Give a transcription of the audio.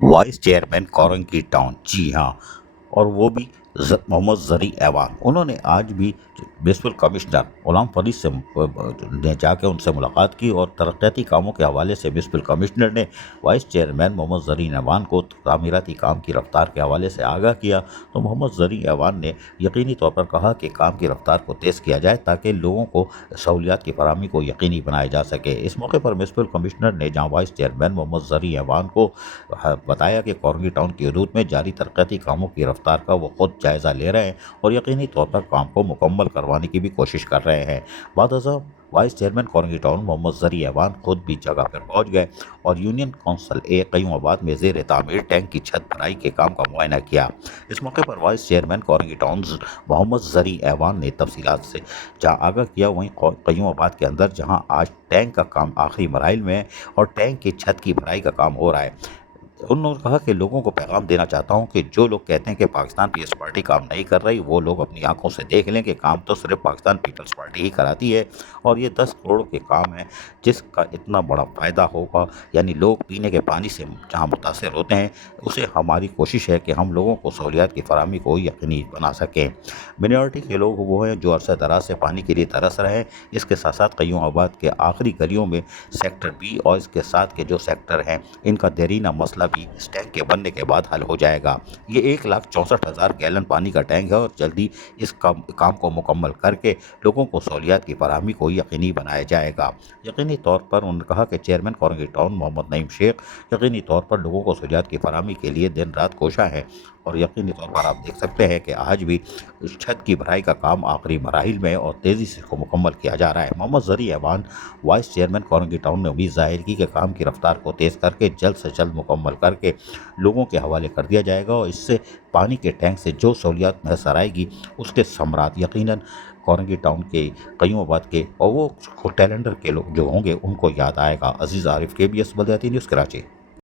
Vice chairman Korangi town, جی ہاں، اور وہ بھی محمد زرعی ایوان، انہوں نے آج بھی میونسپل کمشنر غلام فرید سے نے جا کے ان سے ملاقات کی اور ترقیاتی کاموں کے حوالے سے میونسپل کمشنر نے وائس چیئرمین محمد زرعی ایوان کو تعمیراتی کام کی رفتار کے حوالے سے آگاہ کیا۔ تو محمد زرعی ایوان نے یقینی طور پر کہا کہ کام کی رفتار کو تیز کیا جائے تاکہ لوگوں کو سہولیات کی فراہمی کو یقینی بنایا جا سکے۔ اس موقع پر میونسپل کمشنر نے جہاں وائس چیئرمین محمد زرعی ایوان کو بتایا کہ کورنگی ٹاؤن کی حدود میں جاری ترقیاتی کاموں کی رفتار کا وہ خود جائزہ لے رہے ہیں اور یقینی طور پر کام کو مکمل کروانے کی بھی کوشش کر رہے ہیں۔ بعد ازاں وائس چیئرمین کورنگی ٹاؤن محمد زرعی ایوان خود بھی جگہ پر پہنچ گئے اور یونین کونسل قیوم آباد میں زیر تعمیر ٹینک کی چھت بھرائی کے کام کا معائنہ کیا۔ اس موقع پر وائس چیئرمین کورنگی ٹاؤن محمد زرعی ایوان نے تفصیلات سے جہاں آگاہ کیا، وہیں قیوم آباد کے اندر جہاں آج ٹینک کا کام آخری مراحل میں ہے اور ٹینک کی چھت کی بھرائی کا کام ہو رہا ہے، انہوں نے کہا کہ لوگوں کو پیغام دینا چاہتا ہوں کہ جو لوگ کہتے ہیں کہ پاکستان پیپلز پارٹی کام نہیں کر رہی، وہ لوگ اپنی آنکھوں سے دیکھ لیں کہ کام تو صرف پاکستان پیپلز پارٹی ہی کراتی ہے، اور یہ 10 کروڑ کے کام ہے جس کا اتنا بڑا فائدہ ہوگا، یعنی لوگ پینے کے پانی سے جہاں متاثر ہوتے ہیں، اسے ہماری کوشش ہے کہ ہم لوگوں کو سہولیات کی فراہمی کو یقینی بنا سکیں۔ منورٹی کے لوگ وہ ہیں جو عرصہ دراز سے پانی کے لیے ترس رہے ہیں۔ اس کے ساتھ ساتھ قیوم آباد کے آخری گلیوں میں سیکٹر بی اور اس کے ساتھ کے جو سیکٹر ہیں، ان کا دیرینہ مسئلہ بھی اس ٹینک کے بننے کے بعد حل ہو جائے گا۔ یہ 1,64,000 گیلن پانی کا ٹینک ہے اور جلدی اس کام کو مکمل کر کے لوگوں کو سہولیات کی فراہمی کو یقینی بنایا جائے گا۔ یقینی طور پر انہوں نے کہا کہ چیئرمین کورنگی ٹاؤن محمد نعیم شیخ یقینی طور پر لوگوں کو سہولیات کی فراہمی کے لیے دن رات کوشاں ہیں، اور یقینی طور پر آپ دیکھ سکتے ہیں کہ آج بھی چھت کی بھرائی کا کام آخری مراحل میں اور تیزی سے کو مکمل کیا جا رہا ہے۔ محمد زرعی ایوان وائس چیئرمین کورنگی ٹاؤن نے امید ظاہر کی کہ کام کی رفتار کو تیز کر کے جلد سے جلد مکمل کر کے لوگوں کے حوالے کر دیا جائے گا، اور اس سے پانی کے ٹینک سے جو سہولیات میسر آئے گی اس کے ثمرات یقیناً کورنگی ٹاؤن کے، قیوم آباد کے اور وہ ٹیلنڈر کے لوگ جو ہوں گے ان کو یاد آئے گا۔ عزیز عارف، KBS بلدیاتی نیوز، کراچی۔